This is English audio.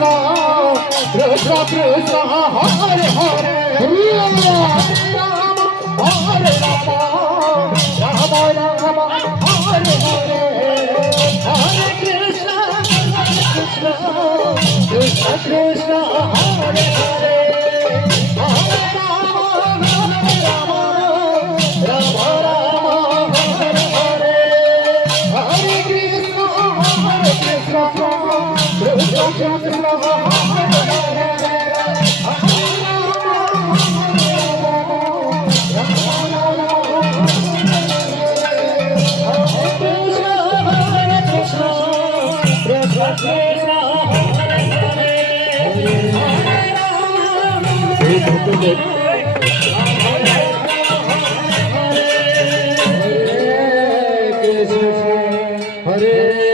Krishna Krishna Hare Hare Hare Rama Rama Rama Hare Hare Hare Krishna Krishna Krishna Krishna Hare Hare Hare Rama Rama Rama Rama Hare Hare Hare Krishna Krishna Krishna Krishna Hare